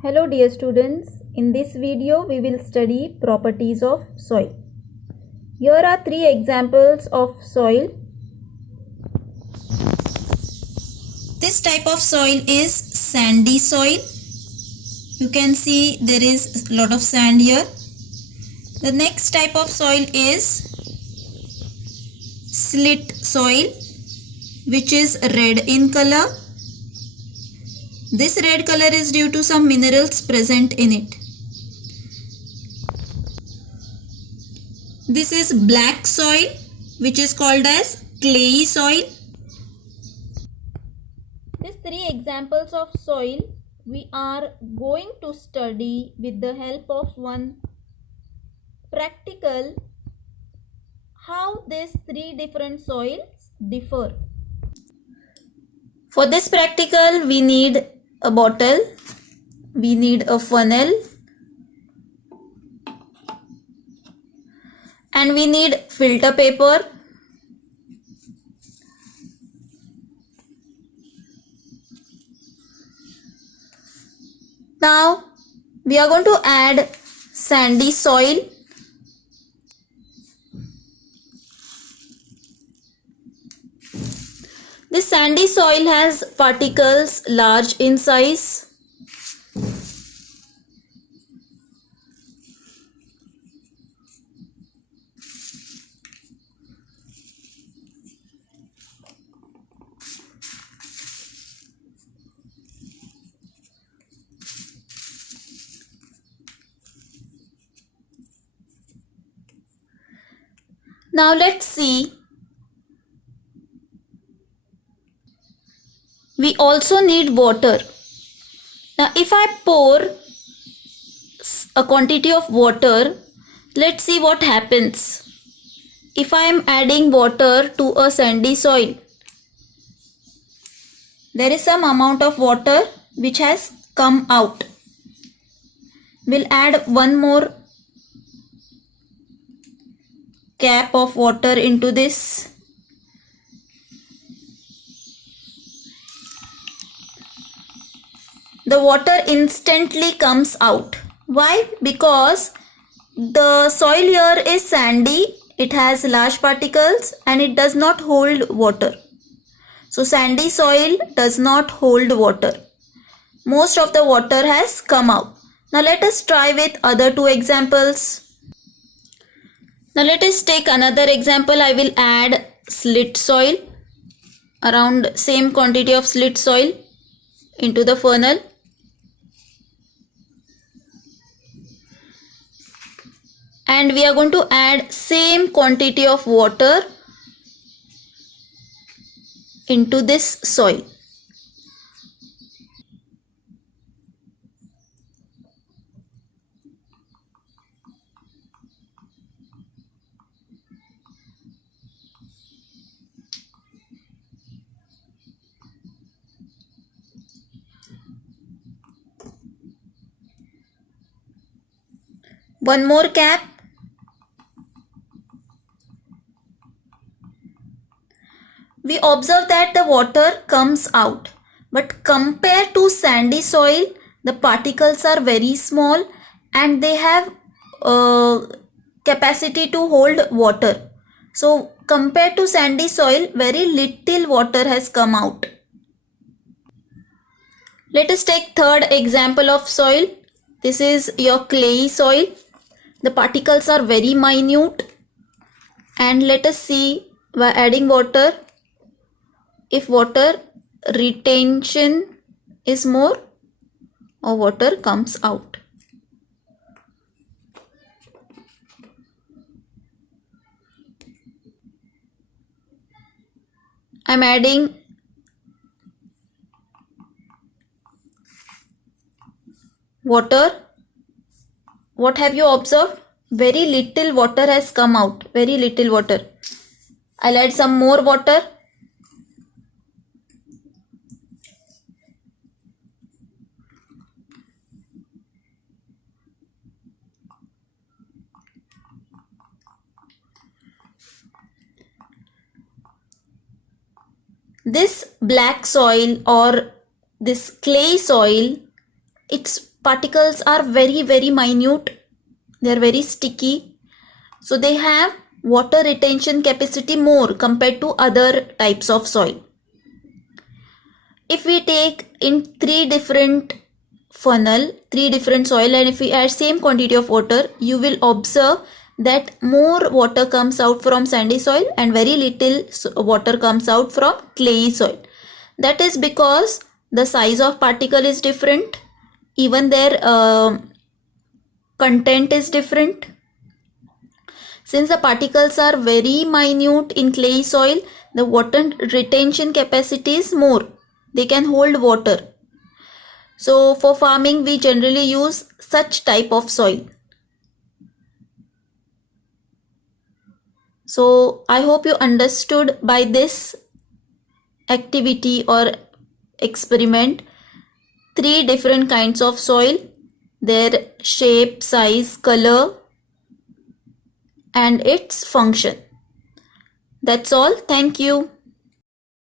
Hello dear students, in this video we will study properties of soil. Here are three examples of soil. This type of soil is sandy soil. You can see there is a lot of sand here. The next type of soil is slit soil, which is red in color. This red color is due to some minerals present in it. This is black soil, which is called as clayey soil. These three examples of soil we are going to study with the help of one practical, how these three different soils differ. For this practical, we need a bottle, we need a funnel, and we need filter paper. Now we are going to add sandy soil. This sandy soil has particles large in size. Now let's see. We also need water. Now if I pour a quantity of water, let's see what happens. If I am adding water to a sandy soil, there is some amount of water which has come out. We'll add one more cap of water into this. The water instantly comes out. Why? Because the soil here is sandy, it has large particles and it does not hold water. So sandy soil does not hold water. Most of the water has come out. Now let us try with other two examples. Now let us take another example. I will add slit soil, around same quantity of slit soil into the funnel. And we are going to add same quantity of water into this soil. One more cap. We observe that the water comes out, but compared to sandy soil, the particles are very small and they have capacity to hold water. So compared to sandy soil, very little water has come out. Let us take third example of soil. This is your clayey soil. The particles are very minute, and let us see by adding water if water retention is more or water comes out. I am adding water. What have you observed? Very little water has come out. Very little water. I'll add some more water. This black soil or this clay soil, it's particles are very, very minute. They are very sticky. So they have water retention capacity more compared to other types of soil. If we take in 3 different funnel, 3 different soil, and if we add same quantity of water, you will observe that more water comes out from sandy soil and very little water comes out from clayey soil. That is because the size of particle is different, even their content is different. Since the particles are very minute in clay soil, the water retention capacity is more. They can hold water. So for farming, we generally use such type of soil. So I hope you understood by this activity or experiment 3 different kinds of soil, their shape, size, color, and its function. That's all. Thank you.